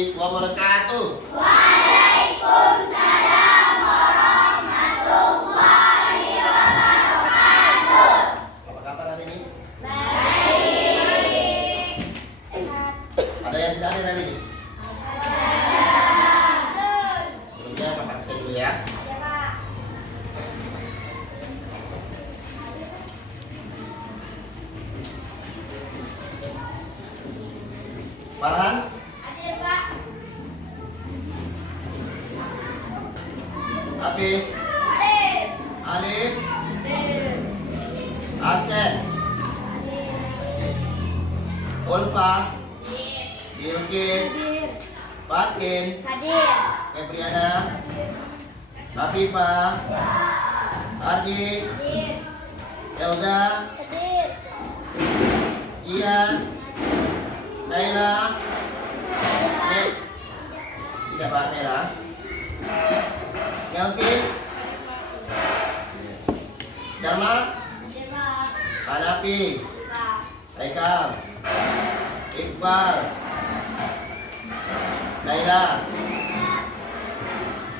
warahmatullahi wabarakatuh. Waalaikumsalam warahmatullahi wabarakatuh. Apa kabar hari ini? Baik. Sehat. Ada yang tidak hadir hari ini? Ada. Sebelumnya Bapak absen dulu ya. Ya, Pak. Farhan, Hadir, Pak. Hafiz, Hadir. Alif, Hadir. Asep, Ulfa, Bilqis, Hadir. Fatin, Hadir. Febriana, Afifah, Ardi, Hadir. Elda, Hadir. Ian, Naila, Nek, tidak Pak Naila, Melkin, Dharma, Hadir, Pak. Hanafi, Pak. Haikal, Iqbal, Naila,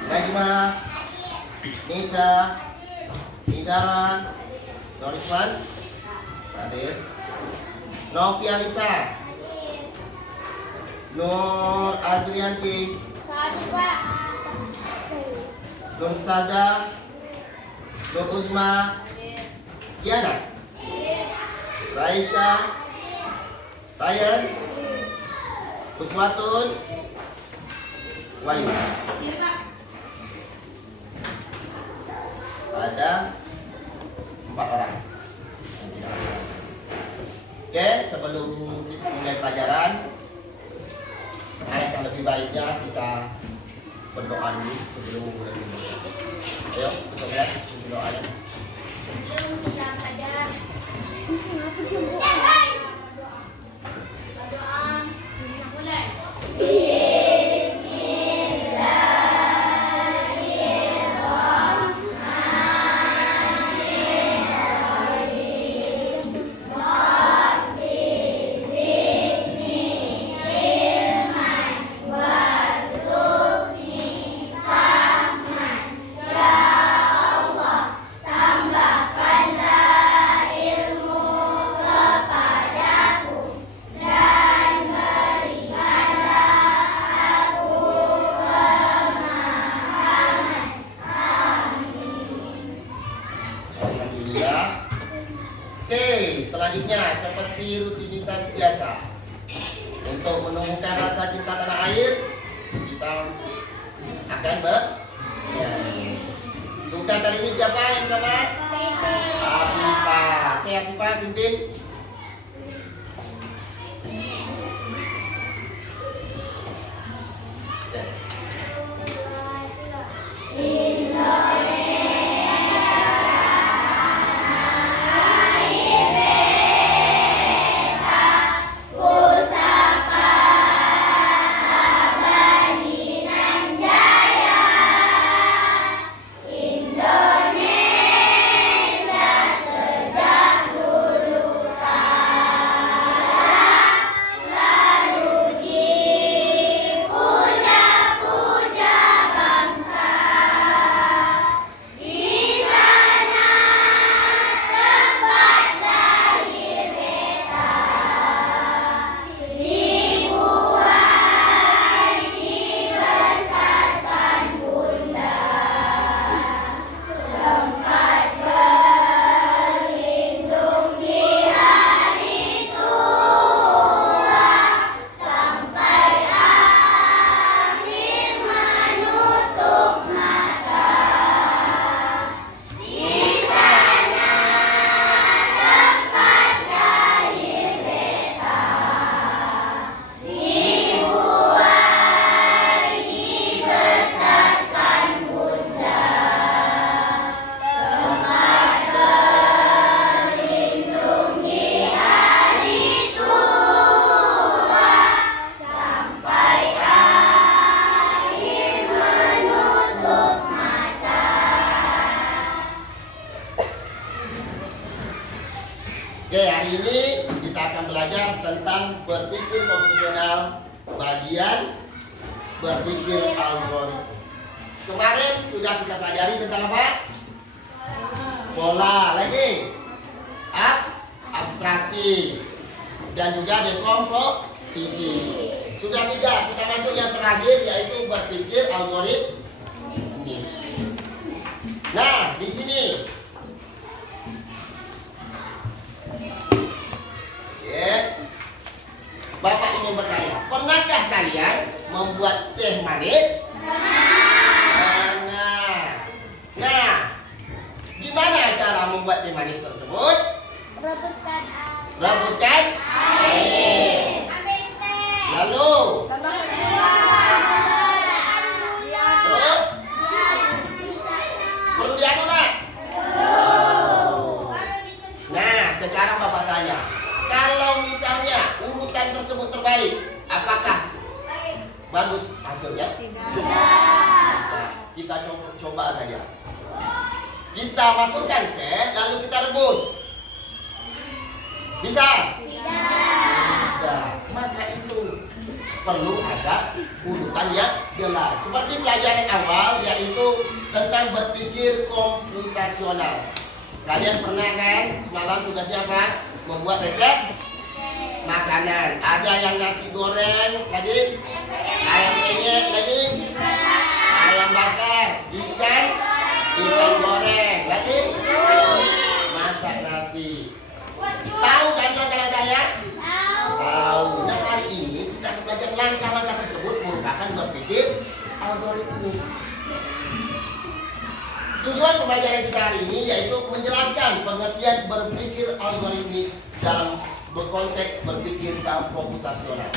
Najma, Nisa, Nizara, Norisman, hadir. Novi Alisa, Nur Azrianti, Hadir, Pak. Nur Saza, Nur Uzma, Diana, Raisya, Ryan, Uswatun, Wahyu. Hadir, Pak. Ada 4 orang. Oke, sebelum kita mulai pelajaran, yang lebih baiknya kita berdoa dulu sebelum mulai belajar. Ayo, kita lihat doanya. Sebelum kita belajar, doa. Mulai. Alhamdulillah. Oke, selanjutnya seperti rutinitas biasa, untuk menumbuhkan rasa cinta tanah air, kita akan bernyanyi. Tugas hari ini siapa yang pertama? Afifah. Oke, Afifah pimpin. Oke. Oke, hari ini kita akan belajar tentang berpikir konvensional bagian berpikir algoritma. Kemarin sudah kita pelajari tentang apa? Pola. Lagi abstraksi dan juga dekomposisi. Sudah tidak, kita masuk yang terakhir yaitu berpikir algoritmis. Nah, di sini Bapak ingin bertanya, pernahkah kalian membuat teh manis? Nah, gimana cara membuat teh manis tersebut? Rebuskan air. Lalu, terus perlu diaduk nak? Nah, sekarang Bapak tanya, kalau misalnya urutan tersebut terbalik, apakah bagus hasilnya? Tidak. Nah, kita coba saja. Kita masukkan teh, lalu kita rebus. Bisa? Tidak. Maka itu perlu ada urutan yang jelas. Seperti pelajaran awal, yaitu tentang berpikir komputasional. Kalian pernah kan semalam tugasnya apa? Membuat resep makanan. Ada yang nasi goreng, lagi ayam penyet, lagi ayam bakar, ikan goreng, lagi masak nasi. Tahu kan langkah-langkahnya? Tahu. Nah, hari ini kita akan belajar langkah-langkah tersebut merupakan berpikir algoritmis. Tujuan pembelajaran kita hari ini yaitu menjelaskan pengertian berpikir algoritmis dalam berkonteks berpikir komputasional.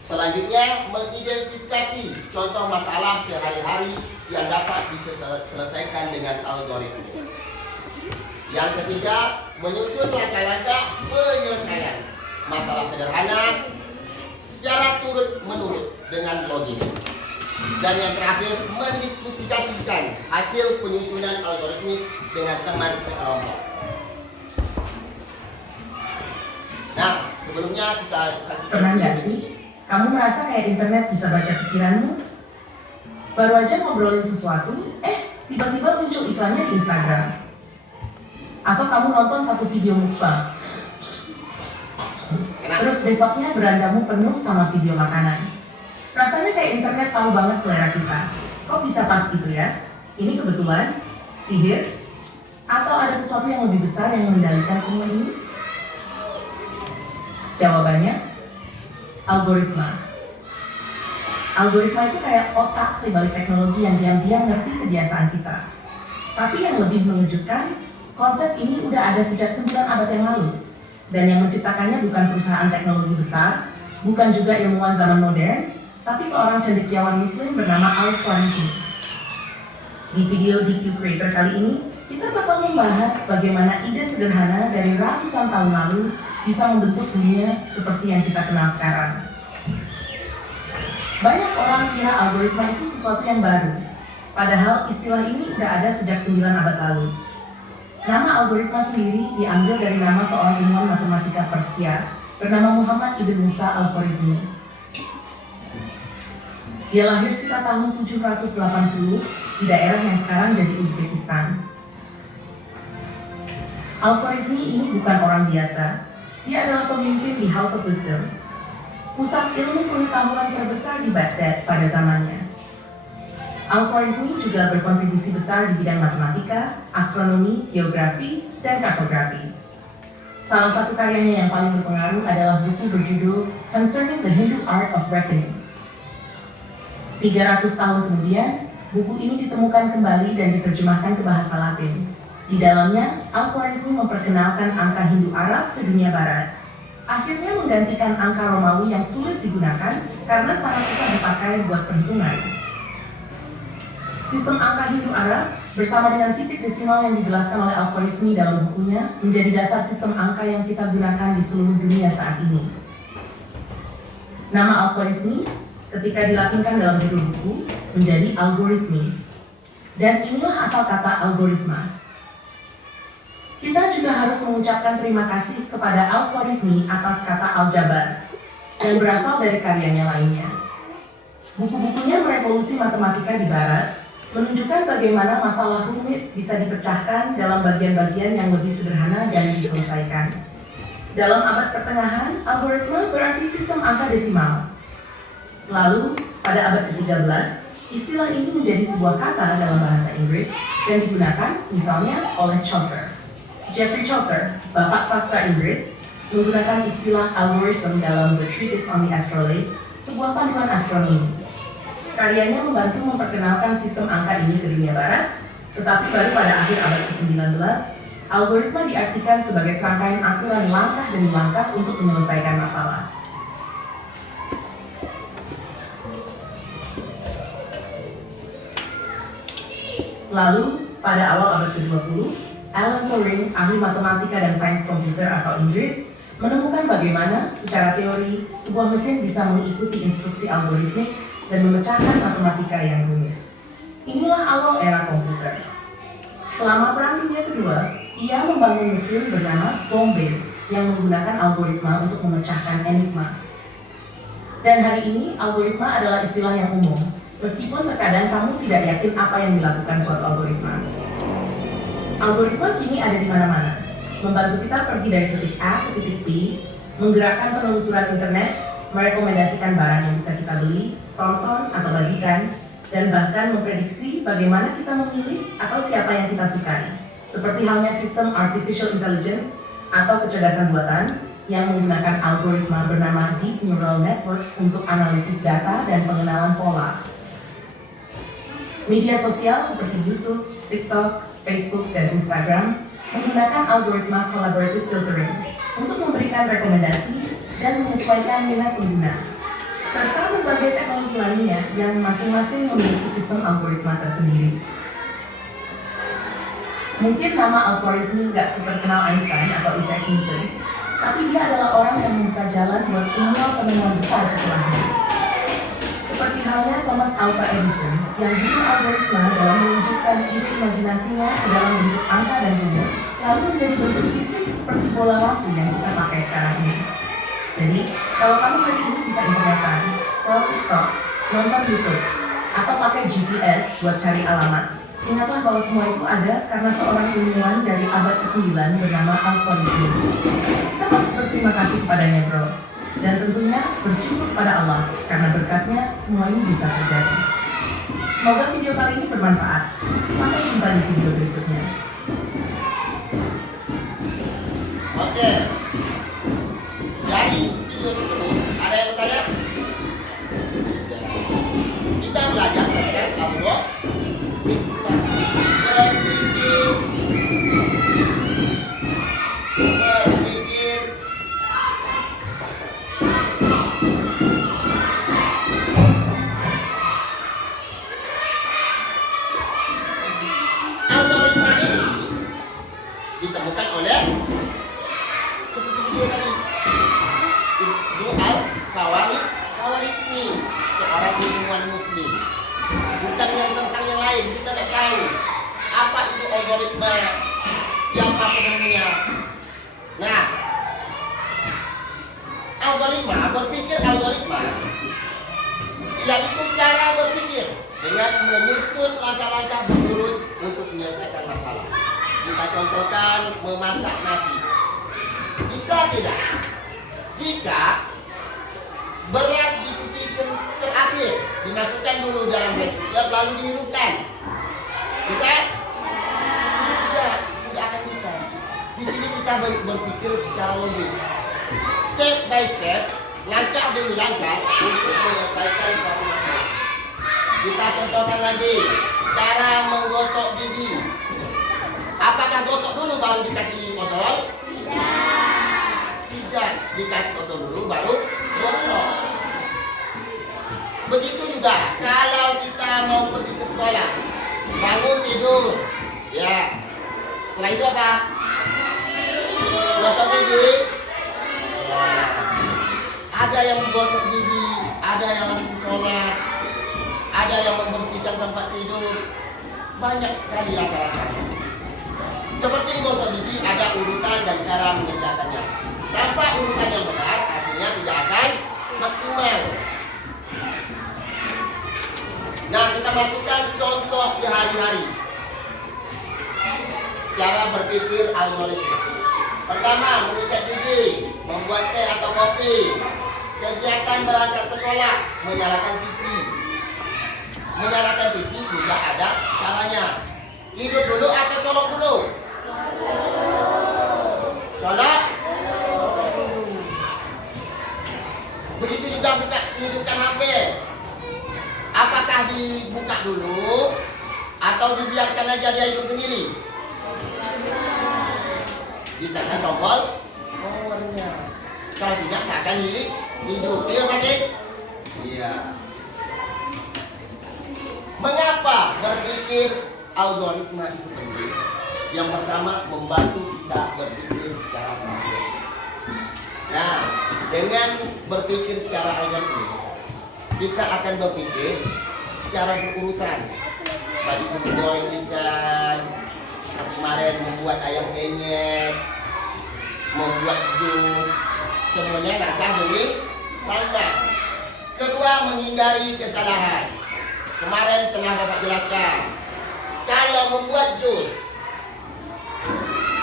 Selanjutnya, mengidentifikasi contoh masalah sehari-hari yang dapat diselesaikan dengan algoritmis. Yang ketiga, menyusun langkah-langkah penyelesaian masalah sederhana secara turut-menurut dengan logis. Dan yang terakhir, mendiskusikan hasil penyusunan algoritmis dengan teman sekelompok. Nah, sebelumnya kita saksikan. Pernah nggak sih, kamu merasa kayak internet bisa baca pikiranmu? Baru aja ngobrolin sesuatu, tiba-tiba muncul iklannya di Instagram. Atau kamu nonton satu video mukbang, terus besoknya berandamu penuh sama video makanan. Rasanya kayak internet tahu banget selera kita. Kok bisa pas gitu ya? Ini kebetulan? Sihir? Atau ada sesuatu yang lebih besar yang mengendalikan semua ini? Jawabannya, algoritma. Algoritma itu kayak otak di balik teknologi yang diam-diam ngerti kebiasaan kita. Tapi yang lebih mengejutkan, konsep ini udah ada sejak 9 abad yang lalu. Dan yang menciptakannya bukan perusahaan teknologi besar, bukan juga ilmuwan zaman modern, tapi seorang cendekiawan muslim bernama Al-Khwarizmi. Di video DQ Creator kali ini, kita bakal membahas bagaimana ide sederhana dari ratusan tahun lalu bisa membentuk dunia seperti yang kita kenal sekarang. Banyak orang kira algoritma itu sesuatu yang baru, padahal istilah ini udah ada sejak 9 abad lalu. Nama algoritma sendiri diambil dari nama seorang ilmuwan matematika Persia bernama Muhammad ibn Musa Al-Khwarizmi. Dia lahir sekitar tahun 780 di daerah yang sekarang jadi Uzbekistan. Al-Khwarizmi ini bukan orang biasa. Dia adalah pemimpin di House of Wisdom, pusat ilmu pengetahuan terbesar di Baghdad pada zamannya. Al-Khwarizmi juga berkontribusi besar di bidang matematika, astronomi, geografi, dan kartografi. Salah satu karyanya yang paling berpengaruh adalah buku berjudul Concerning the Hindu Art of Reckoning. 300 tahun kemudian, buku ini ditemukan kembali dan diterjemahkan ke bahasa Latin. Di dalamnya, Al-Khwarizmi memperkenalkan angka Hindu Arab ke dunia Barat. Akhirnya menggantikan angka Romawi yang sulit digunakan karena sangat susah dipakai buat perhitungan. Sistem angka Hindu Arab bersama dengan titik desimal yang dijelaskan oleh Al-Khwarizmi dalam bukunya menjadi dasar sistem angka yang kita gunakan di seluruh dunia saat ini. Nama Al-Khwarizmi ketika dilatinkan dalam judul buku menjadi algoritmi. Dan inilah asal kata algoritma. Kita juga harus mengucapkan terima kasih kepada Al-Khwarizmi atas kata aljabar yang berasal dari karyanya lainnya. Buku-bukunya merevolusi matematika di Barat, menunjukkan bagaimana masalah rumit bisa dipecahkan dalam bagian-bagian yang lebih sederhana dan diselesaikan. Dalam abad pertengahan, algoritma berarti sistem angka desimal. Lalu, pada abad ke-13, istilah ini menjadi sebuah kata dalam bahasa Inggris dan digunakan misalnya oleh Chaucer. Geoffrey Chaucer, bapak sastra Inggris, menggunakan istilah algorithm dalam The Treatise on the Astrolabe, sebuah panduan astronomi. Karyanya membantu memperkenalkan sistem angka ini ke dunia barat, tetapi baru pada akhir abad ke-19, algoritma diartikan sebagai serangkaian aturan langkah demi langkah untuk menyelesaikan masalah. Lalu, pada awal abad ke-20, Alan Turing, ahli matematika dan sains komputer asal Inggris, menemukan bagaimana, secara teori, sebuah mesin bisa mengikuti instruksi algoritmik dan memecahkan matematika yang rumit. Inilah awal era komputer. Selama Perang Dunia Kedua, ia membangun mesin bernama Bombay yang menggunakan algoritma untuk memecahkan enigma. Dan hari ini, algoritma adalah istilah yang umum, meskipun terkadang kamu tidak yakin apa yang dilakukan suatu algoritma. Algoritma kini ada di mana-mana, membantu kita pergi dari titik A ke titik B, menggerakkan penelusuran internet, merekomendasikan barang yang bisa kita beli, tonton atau bagikan, dan bahkan memprediksi bagaimana kita memilih atau siapa yang kita sukai, seperti halnya sistem artificial intelligence atau kecerdasan buatan yang menggunakan algoritma bernama deep neural networks untuk analisis data dan pengenalan pola. Media sosial seperti YouTube, TikTok, Facebook, dan Instagram menggunakan algoritma collaborative filtering untuk memberikan rekomendasi dan menyesuaikan minat pengguna, serta berbagai teknologi lainnya yang masing-masing memiliki sistem algoritma tersendiri. Mungkin nama Al-Khwarizmi nggak super kenal Einstein atau Isaac Newton, tapi dia adalah orang yang membuka jalan buat semua penemuan besar setelahnya. Seperti halnya Thomas Alva Edison yang bikin algoritma dalam mewujudkan ide imajinasinya ke dalam bentuk angka dan rumus, lalu menjadi bentuk fisik seperti bola lampu yang kita pakai sekarang ini. Jadi, kalau kamu hari ini bisa internetan, scroll TikTok, nonton YouTube, atau pakai GPS buat cari alamat, ingatlah bahwa semua itu ada karena seorang ilmuwan dari abad ke-9 bernama Al-Khwarizmi. Kita patut berterima kasih kepadanya, bro. Dan tentunya bersyukur kepada Allah karena berkatnya semua ini bisa terjadi. Semoga video kali ini bermanfaat. Sampai jumpa di video berikutnya. Oke. Dari video tersebut ada yang bertanya? Kita belajar tentang Allah berpikir algoritma ini ditemukan oleh seperti video tadi Ibnu Al-Khwarizmi, seorang ilmuwan muslim. Bukan yang tentang yang lain, kita tidak tahu apa itu algoritma, siapa penemunya. Nah, berpikir algoritma yaitu cara berpikir dengan menyusun langkah-langkah berurut untuk menyelesaikan masalah. Kita contohkan memasak nasi. Bisa tidak jika beras dicuci terakhir, dimasukkan dulu dalam rice cooker lalu dihidupkan? Bisa? Tidak akan bisa. Di sini kita berpikir secara logis, step by step, langkah demi langkah untuk menyelesaikan suatu masalah. Kita contohkan lagi cara menggosok gigi. Apakah gosok dulu baru dikasih odol? Tidak, dikasih odol dulu baru gosok. Begitu juga kalau kita mau pergi ke sekolah, bangun tidur, ya. Setelah itu apa? Gosok gigi. Ya. Ada yang menggosok gigi, ada yang langsung sholat, ada yang membersihkan tempat tidur. Banyak sekali langkah-langkahnya. Seperti gosok gigi ada urutan dan cara mengerjakannya. Tanpa urutan yang benar, hasilnya tidak akan maksimal. Nah, kita masukkan contoh sehari-hari. Cara berpikir algoritma. Pertama, mengikat gigi, membuat teh atau kopi. Kegiatan berangkat sekolah, menyalakan TV. Menyalakan TV juga ada caranya. Hidup dulu atau colok dulu? Colok? Begitu juga buka hidupkan HP. Apakah dibuka dulu atau dibiarkan aja dia hidup sendiri? Ditekan tombol powernya. Kalau tidak akan hidup. Iya kan? Iya. Mengapa berpikir algoritma itu penting? Yang pertama, membantu kita berpikir secara teratur. Nah, dengan berpikir secara algoritma, kita akan berpikir secara berurutan. Tadi menggoreng ikan, kemarin membuat ayam penyet, membuat jus, semuanya langkah demi langkah. Kedua, menghindari kesalahan. Kemarin telah Bapak jelaskan, kalau membuat jus,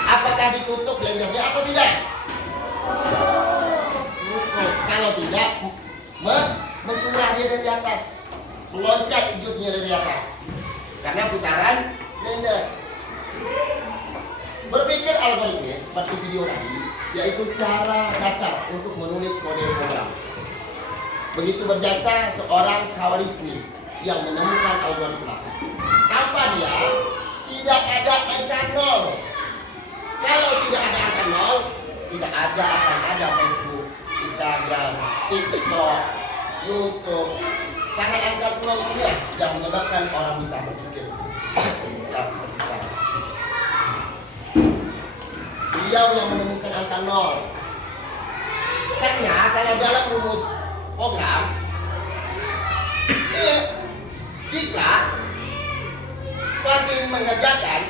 apakah ditutup blendernya atau tidak? Tutup. Kalau tidak, mencurah dia dari atas, meloncat jusnya dari atas, karena putaran blender. Berpikir algoritmis seperti video tadi, yaitu cara dasar untuk menulis kode program. Begitu berjasa seorang Khawarizmi yang menemukan algoritma. Tanpa dia, tidak ada angka 0. Kalau tidak ada angka 0, tidak akan ada Facebook, Instagram, TikTok, YouTube. Karena angka 0 inilah yang menyebabkan orang bisa berpikir seperti sekarang. Beliau yang menemukan angka 0. Karena kalau dalam rumus program, jika makin mengerjakan,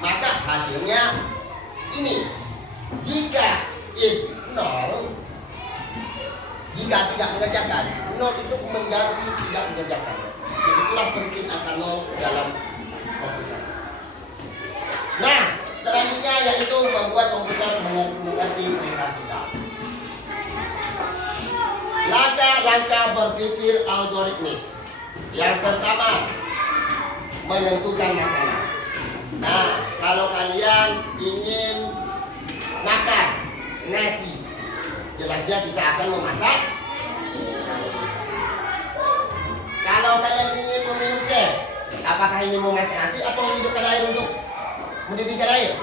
maka hasilnya ini. Jika if 0, jika tidak mengerjakan, 0 itu mengganti tidak mengerjakan. Begitulah penting angka 0 dalam komputer. Nah, selanjutnya yaitu membuat komputer mengerti perintah kita. Langkah-langkah berpikir algoritmis. Yang pertama, menentukan masalah. Nah, kalau kalian ingin makan nasi, jelasnya kita akan memasak. Kalau kalian ingin meminum teh, apakah ini memasak nasi atau menghidupkan air untuk mendidihkan air?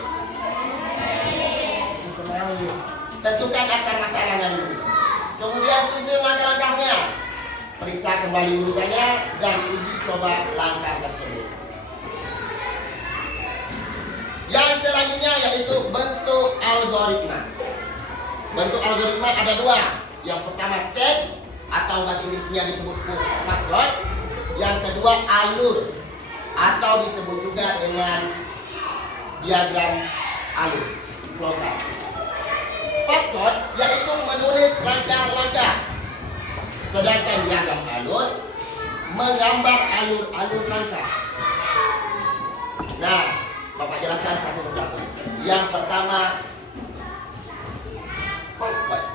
Mendidihkan air. Tentukan akar masalahnya dulu. Kemudian susun langkah-langkahnya. Periksa kembali urutannya dan uji coba langkah tersebut. Yang selanjutnya yaitu bentuk algoritma. Bentuk algoritma ada dua. Yang pertama teks atau bahasa Inggrisnya disebut password. Yang kedua alur atau disebut juga dengan diagram alur, flowchart. Password yaitu menulis langkah-langkah, sedangkan diagram alur menggambar alur-alur langkah. Nah, Bapak jelaskan satu persatu. Yang pertama, password.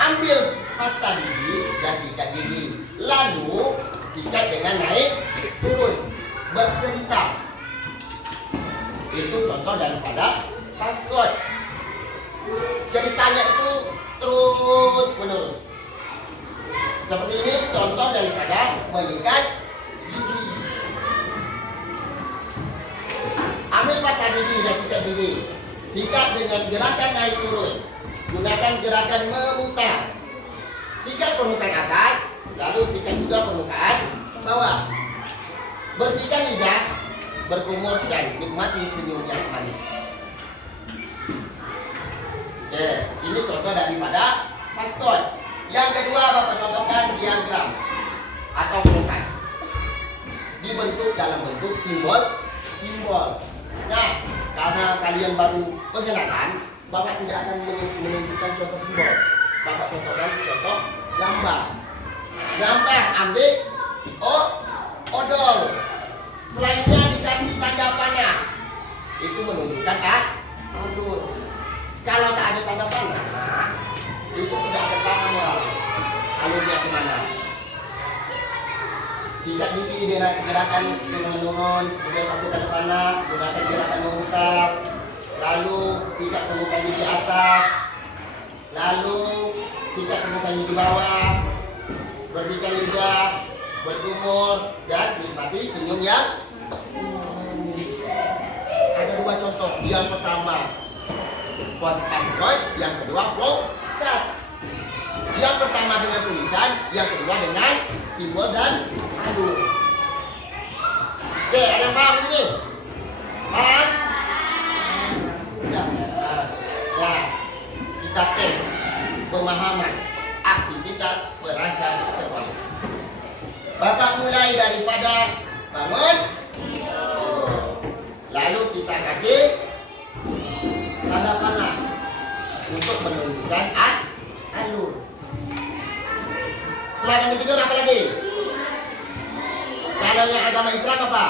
Ambil pasta gigi dan sikat gigi, lalu sikat dengan naik turun, bercerita. Itu contoh daripada password. Ceritanya itu terus menerus. Seperti ini contoh daripada menyikat gigi. Ambil pasta gigi dan sikat gigi. Sikat dengan gerakan naik turun. Gunakan gerakan memutar. Sikat permukaan atas, lalu sikat juga permukaan bawah. Bersihkan lidah, berkumur dan nikmati senyum yang manis. Oke, ini contoh daripada password. Yang kedua, Bapak contohkan diagram atau pelukan. Dibentuk dalam bentuk simbol. Nah, karena kalian baru pengenalan, Bapak tidak akan menunjukkan contoh simbol. Bapak contohkan contoh gambar. Gambar, ambil odol. Selanjutnya dikasih tanda panah. Itu menunjukkan alur. Kalau tak ada tanda panah, itu tidak akan paham alurnya kemana. Sikat gigi gerakan turun-menurun, kemudian kasih tanda panah, gunakan gerakan memutar, lalu sikat permukaan gigi atas, lalu sikat permukaan gigi bawah, bersihkan lidah, berkumur, dan nikmati senyum yang manis. Ada dua contoh. Yang pertama asteroid, yang kedua plokat. Yang pertama dengan tulisan, yang kedua dengan simbol dan alur. Oke, ada yang paham ini? Paham? Ya, kita tes pemahaman aktivitas perangkat sekolah. Bapak mulai daripada bangun, lalu kita kasih tanda panah untuk menunjukkan alur. Setelah bangun tidur apa lagi? Kalau yang agama Islam apa?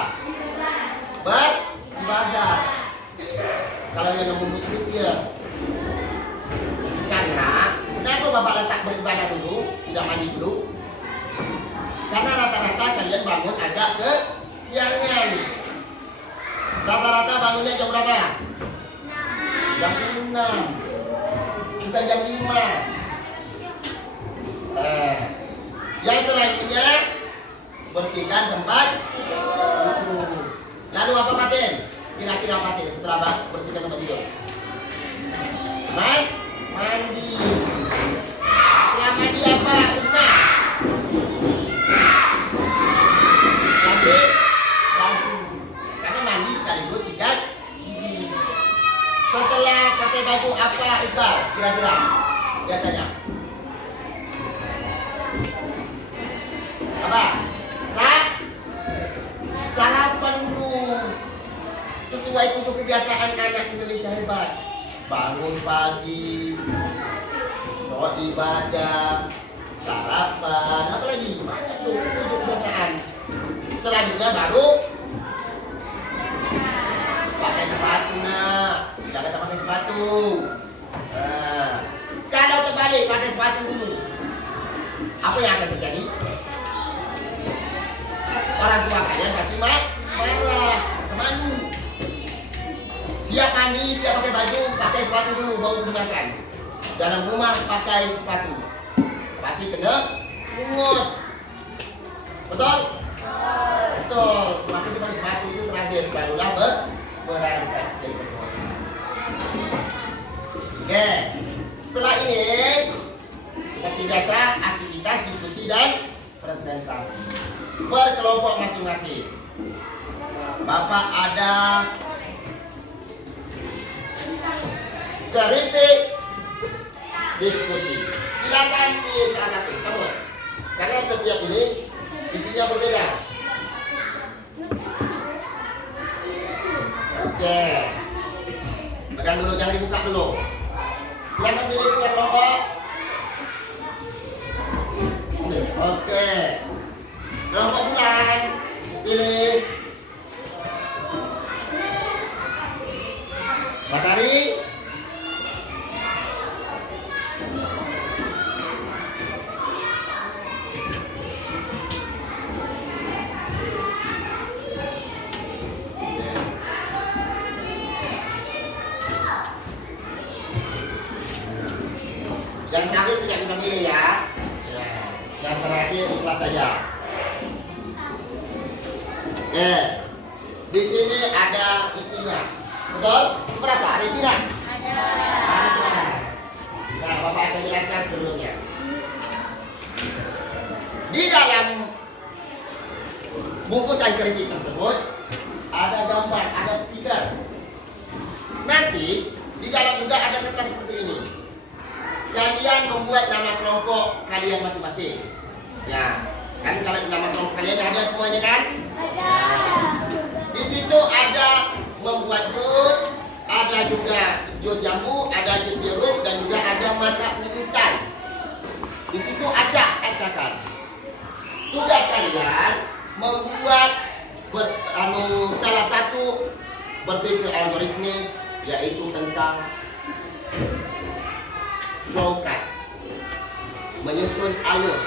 Beribadah. Kalau yang non-muslim dia. Karena kenapa Bapak letak beribadah dulu, tidak mandi dulu? Karena rata-rata kalian bangun agak ke siangan. Rata-rata bangunnya jam berapa? Jam 6. Bukan jam 5. Yang selanjutnya bersihkan tempat tidur. Lalu apa Fatin? Kira-kira Fatin setelah bersihkan tempat tidur? Mandi. Setelah mandi apa? Usman? Ganti baju. Karena mandi sekaligus sikat gigi. Setelah pakai baju apa Iqbal? Kira-kira biasanya? Apa? Sarapan dulu. Sesuai tujuh kebiasaan anak Indonesia hebat. Bangun pagi, sholat ibadah, sarapan, apa lagi? Banyak tuh tujuh kebiasaan. Selanjutnya baru pakai sepatu. Jangan tak pakai sepatu. Kalau terbalik pakai sepatu dulu, apa yang akan terjadi? Orang tua kalian pasti marah, kemana? Siap mandi, siap pakai baju, pakai sepatu dulu baru gunakan. Dalam rumah pakai sepatu, pasti kena sungut. Betul? Betul. Maka pakai sepatu itu terakhir, barulah berangkat semuanya. Oke. Setelah ini, seperti biasa aktivitas diskusi dan presentasi berkelompok masing-masing. Bapak ada kritik diskusi. Silakan di salah satu cabut. Karena setiap ini isinya berbeda. Oke. Pegang dulu, jangan dibuka dulu. Silakan pilih kelompok. Oke. Kelompok bulan, pilih. Matahari. Yang terakhir tidak bisa milih ya. Yang terakhir ikhlas saja. Di sini ada isinya. Betul? Merasa ada isinya? Ada. Nah, Bapak akan jelaskan sebelumnya. Di dalam bungkusan kritik tersebut ada gambar, ada stiker. Nanti di dalam juga ada kertas seperti ini. Kalian membuat nama kelompok kalian masing-masing. Ya, kan kalau nama kelompok kalian ada semuanya kan? Ada. Di situ ada membuat jus, ada juga jus jambu, ada jus jeruk, dan juga ada masak mie instan. Di situ acak-acakan. tugas kalian membuat salah satu berpikir algoritmis, yaitu tentang flowchart, menyusun alur.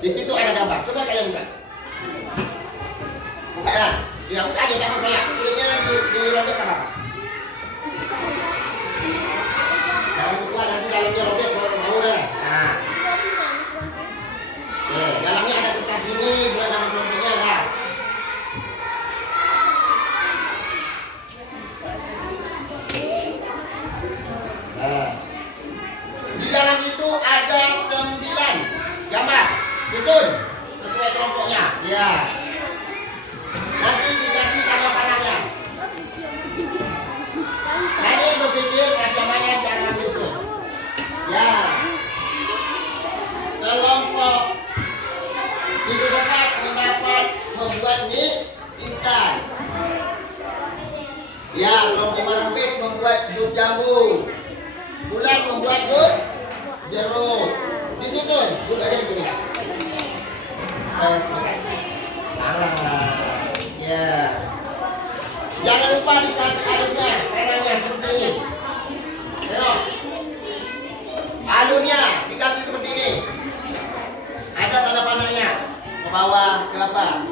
Di situ ada gambar. Coba kalian buka. Buka ya. Ya buka aja sama kayak. Pilihnya di robek apa? Kalau buka nanti dalamnya robek, kalau tahu deh. Nah. Dalamnya ada kertas ini, buat nama kelompoknya ada. Di dalam itu ada 9 gambar. Susun sesuai kelompoknya. Ya. Nanti dikasih tanda panahnya. Kalian berpikir macam mana cara menyusun. Ya. Kelompok disuruhkan mendapat membuat mie instan. Ya, kelompok merempit membuat jus jambu. Bulan membuat jus jeruk. Disusun. Duduk aja di sini. Salah. Ya. Jangan lupa dikasih alurnya, penanya seperti ini. Ayo. Alurnya dikasih seperti ini. Ada tanda panahnya. Ke bawah, ke apa?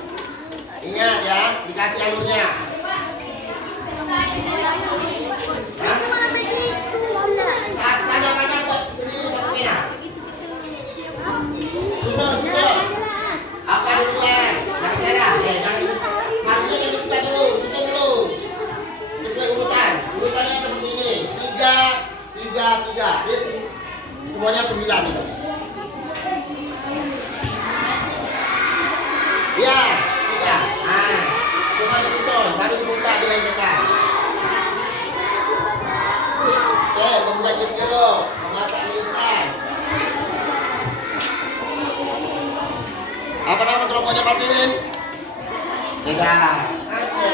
Ingat ya, dikasih alurnya. Hah? Tanda panah buat sendiri pakai pena. Susun. Apa duluan? Jangan salah. Jangan. Harusnya jangan dibuka dulu. Susun dulu. Sesuai urutan. Urutannya seperti ini. 3, 3, 3. Dia semuanya 9 itu. Ya, 3. Nah, cuma disusun. Baru dibuka dilanjutkan. Oke, membuat jus jeruk, memasak mie instan. Apa nama kelompoknya Fatin? Tidak. Oke.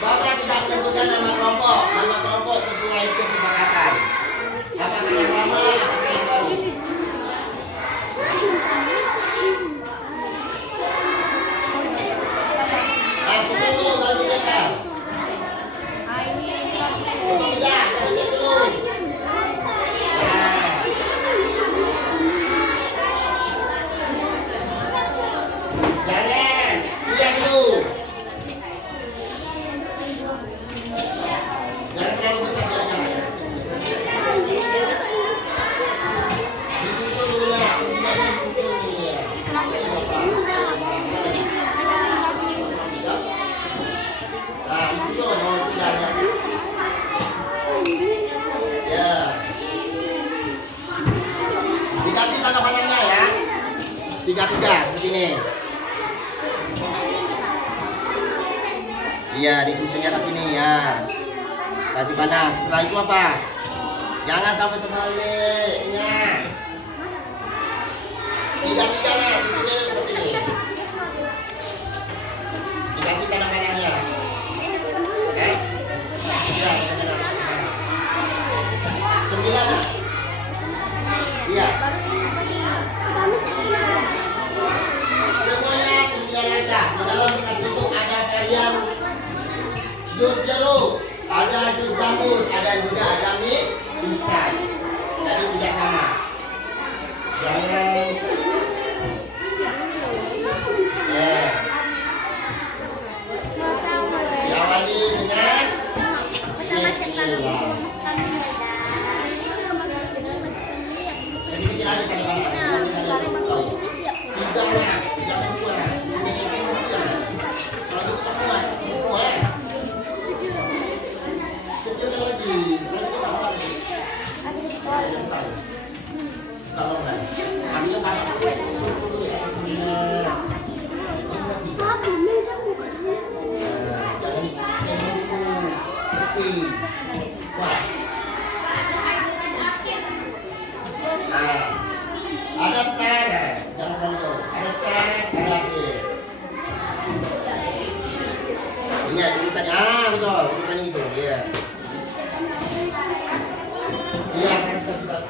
Bapak tidak menentukan nama kelompok. Nama kelompok sesuai kesepakatan. Apakah yang lama, apakah yang baru? Susun dulu baru dicetak. Tidak, kita cek dulu. Jangan, lihat dulu. Jangan terlalu besar jangan. Disusun dulu ya, semuanya disusun dulu ya. Nah, disusun, oh itu udah ada. Ya. Dikasih tanda panahnya ya. 3 seperti ini. Iya, disusunnya ke sini ya. Kasih panas. Setelah itu apa? Jangan sampai terbalik. Ingat. 3 lah, susunnya seperti ini. Dikasih tanda panahnya. Oke? Ya, 9 lah. Iya. Semuanya 9 angka. Di dalam kertas itu ada varian jus jeruk, ada jus jamur, ada juga ada mie instan. Jadi tidak sama. Jangan. Diawali dengan bismillah. Jadi kita ada tanda-tanda. Tidaklah, jangan buat. Susunnya yang tidak. Kalau itu tak muat. Kecil lagi. Kalau itu tak muat lagi. Kalau enggak, ambil pakai susun dulu ya. Bismillah. Jangan oke. Wah. Nah, ada start, jangan terlalu. Ada start, ada akhir. Ingat urutannya, betul, urutannya itu, ya. Iya, harus kasih tahu.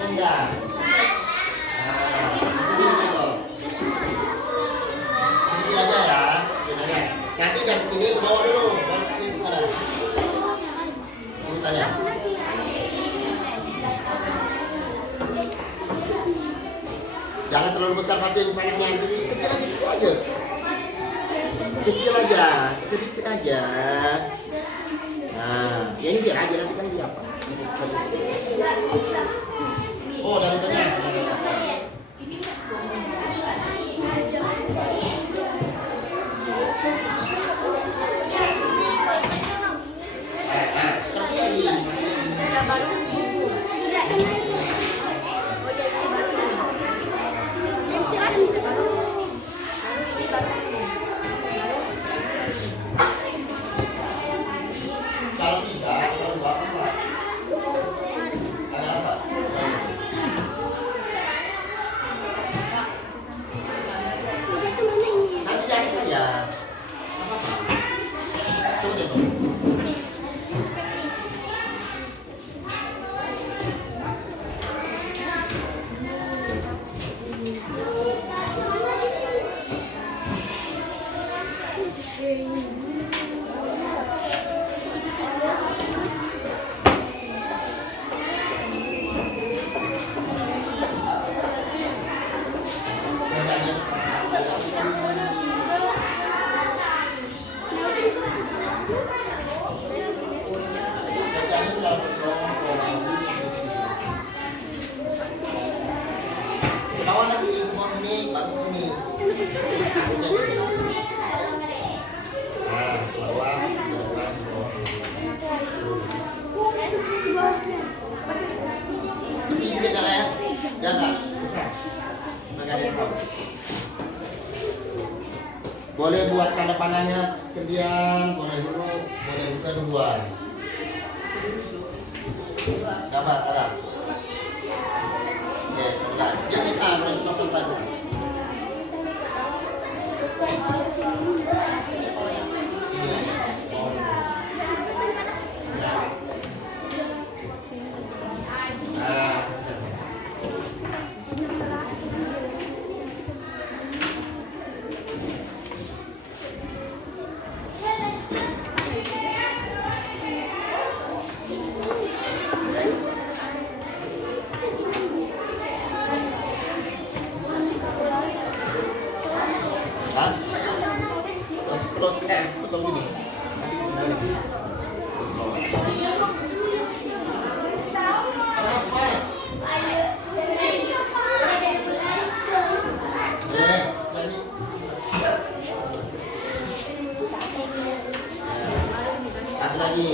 rendah. Ini aja ya, sebenarnya. Nanti dari sini ke bawah dulu, baru ke sini sana. Urutannya. Jangan terlalu besar Fatin panahnya, kecil aja. Kecil aja, sedikit aja. Nah, ya ini biar aja nanti kan dia apa? Oh, dari tengah. Kalau tidak, kalau dua apa? Ada apa? Nanti jangan saja. Coba deh. Bawah lagi, bawah sini, baru sini. Nah, bawah, ini sedikit jangan ya, jangan besar. Makanya apa? Boleh buat tanda panahnya kediam, boleh dulu, boleh juga duluan. Gak apa, salah. Oke, pelan. Dia bisa, kita pelan. Terus potong gini. Nanti di sini. Satu lagi.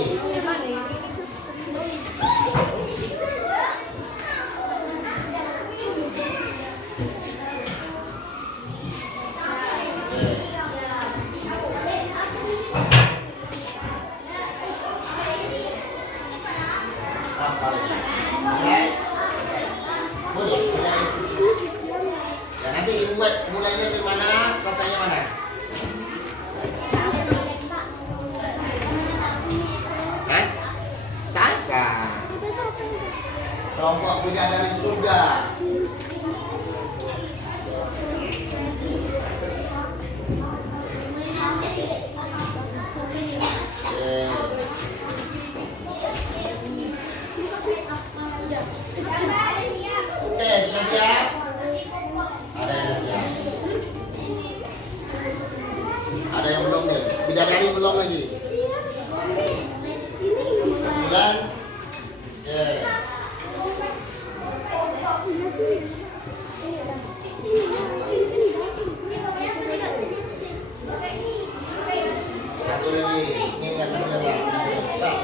Ya, nanti buat mulainya dari mana, selesainya mana? Hah? Takkan. Kelompok bidadari surga. Oke, sudah siap? Ada yang sudah siap? Ada yang belum nih? Bidadari belum lagi? Bulan? Oke. Satu lagi. Ini yang kasih lagi. Stop.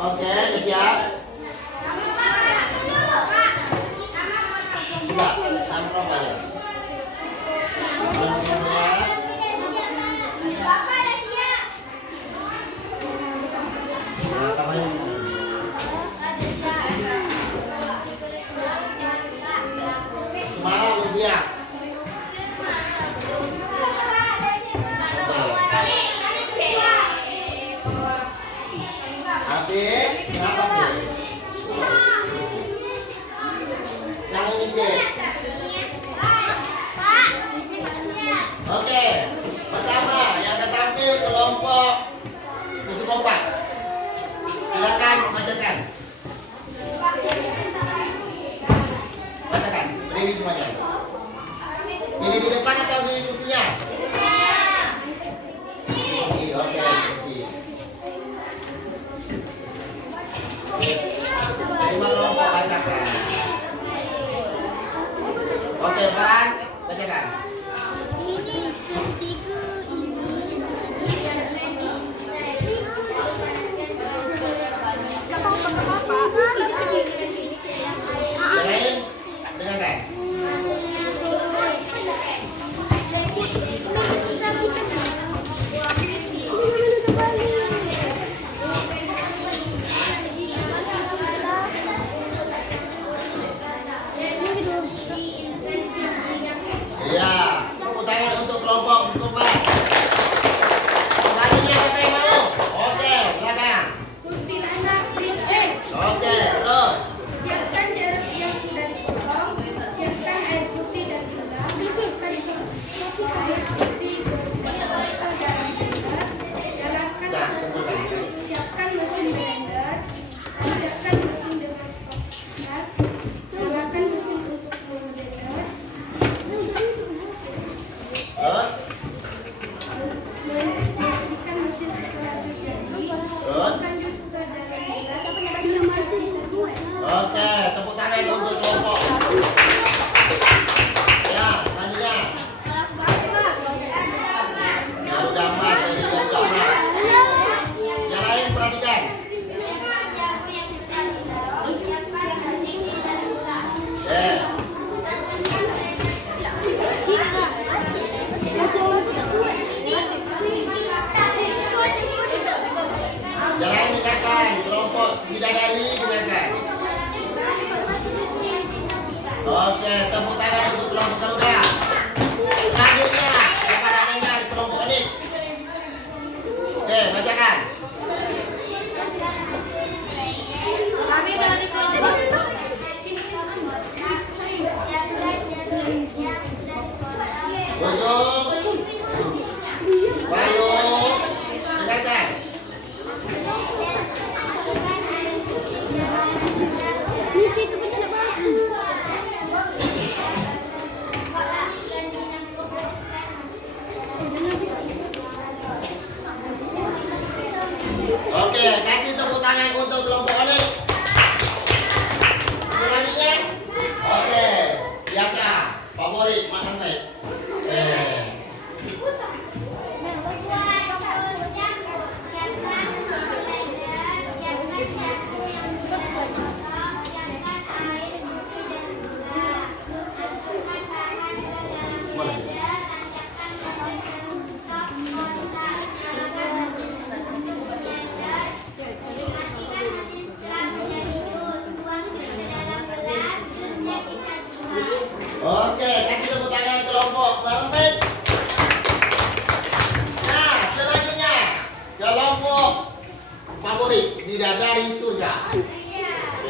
Oke, udah siap? Enggak, samprot aja. Semuanya.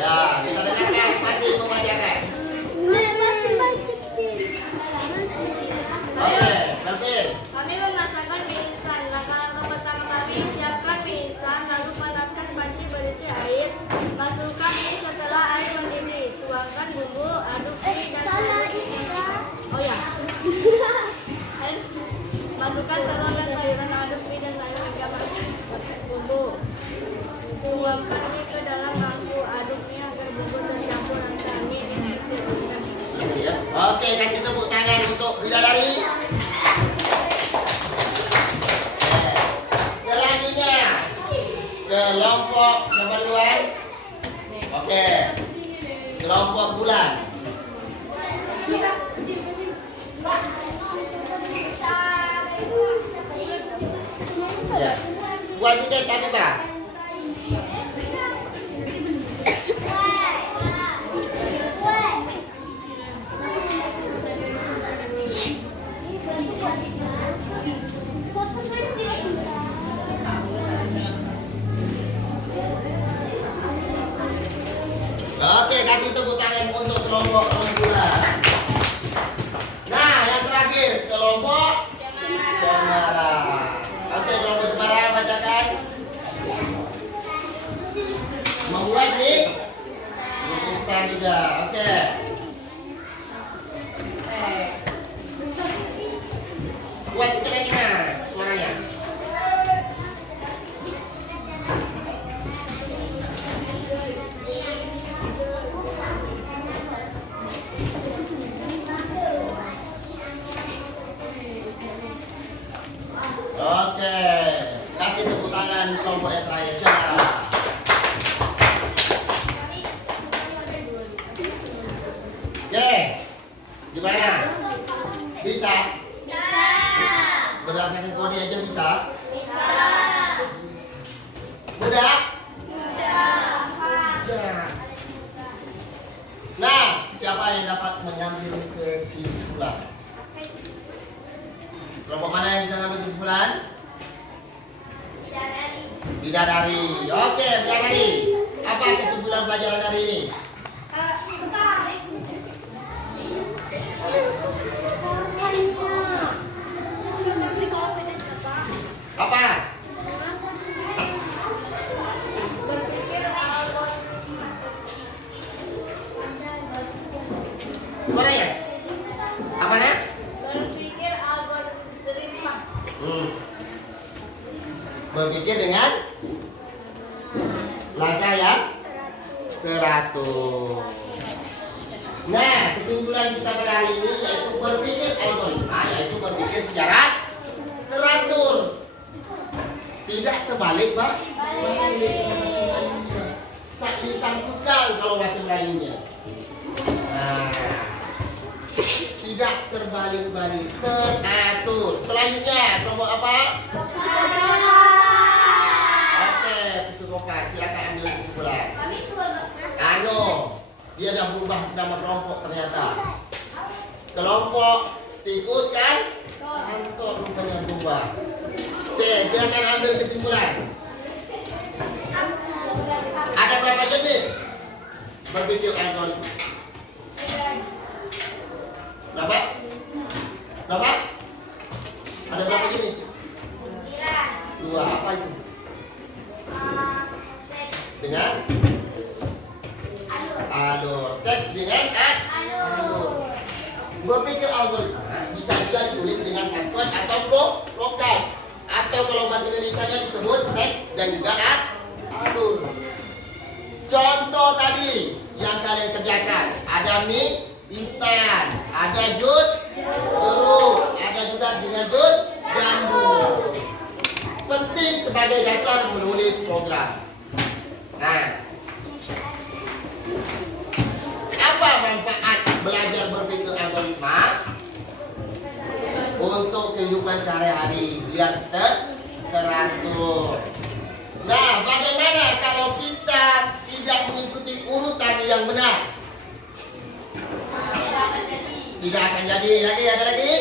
Ya, kita dengarkan Fatin membacakan. Oke, Melvin. Kami memasakkan mie instan. Langkah pertama kami siapkan mie instan, lalu panaskan panci berisi air. Masukkan mie setelah air mendidih. Tuangkan bumbu, aduk mie dan sayur. Oh ya. Masukkan telur dan sayuran, aduk mie dan sayur hingga masuk bumbu. Tuangkan mie ke dalam mangkuk, aduk mie agar bumbu tercampur antara mie dan sayuran. Ya. Oke, kasih tepuk tangan untuk bidadari. Oke. Selanjutnya kelompok nomor 2. Oke. Kelompok bulan. Ya. Buat sikit tapi Pak. Oke, kasih tepuk tangan untuk kelompok bulan. Nah, yang terakhir kelompok cemara. Oke, kelompok cemara bacakan. Membuat mie instan juga. Oke. Buat sikit lagi Mas suaranya. Oke, kasih tepuk tangan kelompok yang terakhir cemara. Oke, gimana? Bisa? Berdasarkan kode aja bisa? Mudah? Mudah. Nah, siapa yang dapat mengambil kesimpulan? Kelompok mana yang bisa mengambil kesimpulan? Bidadari. Oke, bidadari. Apa kesimpulan pelajaran hari ini? Apa? Korek ya? Apa nih? Berpikir algoritma. Berpikir dengan langkah yang teratur. Nah, kesimpulan kita pada hari ini yaitu berpikir algoritma, yaitu berpikir secara teratur. Tidak terbalik, Pak. Balik. Tak ditangguhkan kalau bahasa Melayunya. Nah, tidak terbalik-balik, teratur. Selanjutnya, kelompok apa? Oke, psikopat. Silakan ambil kesimpulan. Dia udah berubah nama kelompok ternyata. Kelompok tikus kan? Kantor rupanya berubah. Oke, silakan ambil kesimpulan. Ada berapa jenis berpikir algoritma? Berapa? Berapa? Ada berapa jenis? 2. Apa itu? Dengan alur. Teks dengan alur. Berpikir algoritma bisa juga ditulis dengan password atau program, atau kalau bahasa Indonesianya disebut teks dan juga alur. Contoh tadi yang kalian kerjakan, ada mie instan, ada jus jeruk, ada juga dengan jus jambu. Penting sebagai dasar menulis program. Nah, apa manfaat belajar berpikir algoritma untuk kehidupan sehari-hari biar teratur? Nah, bagaimana kalau kita tidak mengikuti urutan yang benar? Tidak akan jadi. Lagi ada lagi?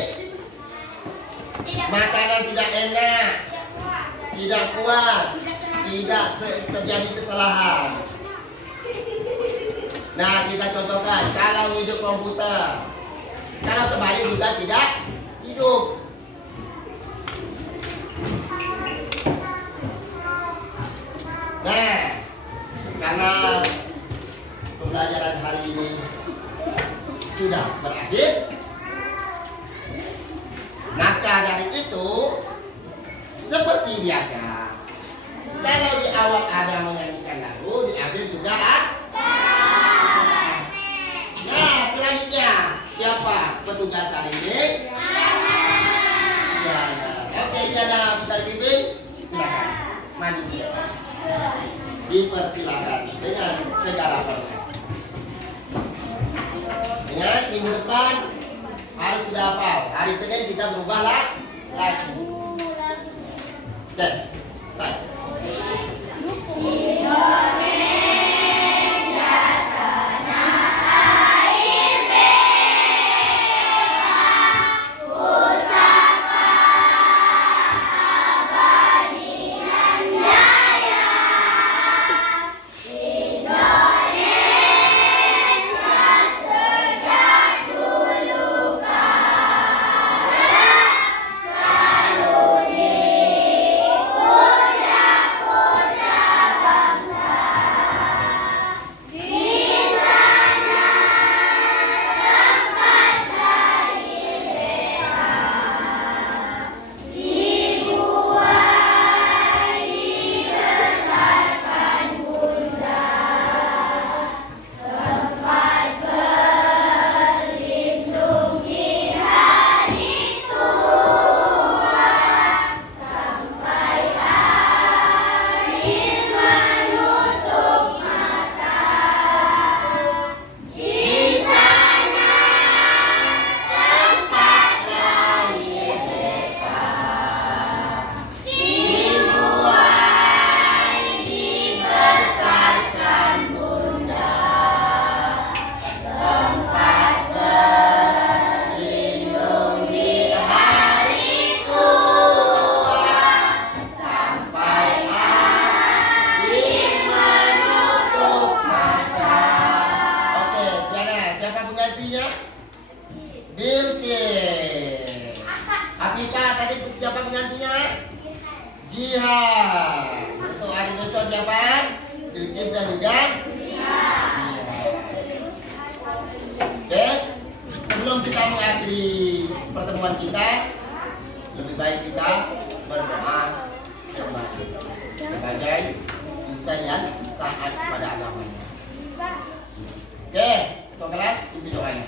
Makanan tidak enak, tidak puas, tidak terjadi kesalahan. Nah, kita contohkan kalau hidup komputer. Kalau terbalik juga tidak hidup. Nah, karena pembelajaran hari ini sudah berakhir, maka dari itu seperti biasa, kalau di awal ada menyanyikan lagu, di akhir juga ada. Nah, selanjutnya siapa petugas hari ini? Jana. Oke, Jana bisa dipimpin? Silakan. Maju ke depan. Dipersilakan dengan segala hormat. Ingat, minggu depan harus sudah hafal. Hari Senin kita berubah lagi. Oke, baik. Siapa penggantinya? Jihan. Untuk hari besok siapa? Bilkis dan juga Oke, sebelum kita mengakhiri pertemuan kita, lebih baik kita berdoa kembali sebagai insan yang taat pada agamanya. Oke, ketua kelas, pimpin doanya.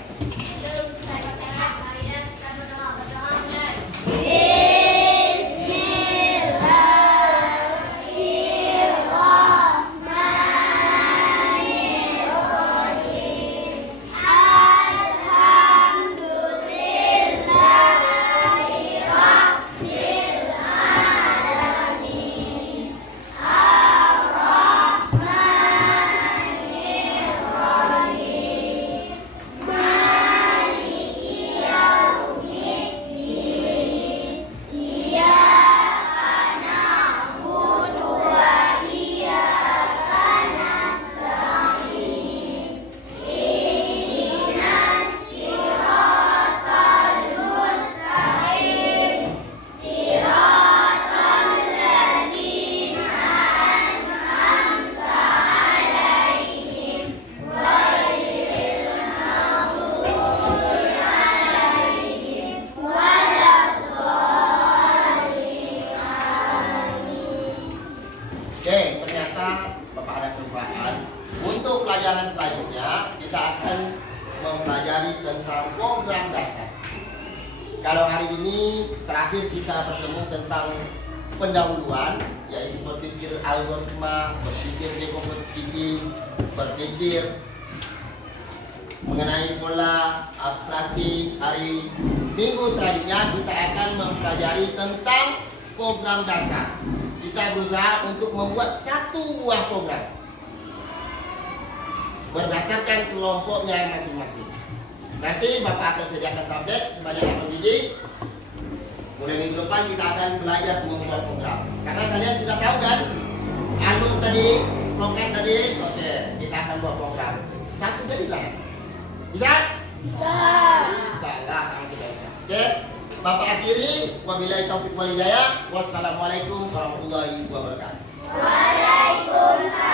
Untuk pelajaran selanjutnya kita akan mempelajari tentang program dasar. Kalau hari ini terakhir kita bertemu tentang pendahuluan, yaitu berpikir algoritma, berpikir dekomposisi, berpikir mengenai pola abstraksi. Hari minggu selanjutnya kita akan mempelajari tentang program dasar. Kita berusaha untuk membuat satu buah program berdasarkan kelompoknya masing-masing. Nanti Bapak akan sediakan tablet sebanyak 8 biji. Mulai minggu depan kita akan belajar membuat program. Karena kalian sudah tahu kan, alur tadi, loket tadi, oke, kita akan buat program. satu jadilah. Bisa? Bisa. Bisa lah kalau kita bisa. Oke. Bapak akhiri, wabillahi taufik wal hidayah. Wassalamualaikum warahmatullahi wabarakatuh. Waalaikumsalam.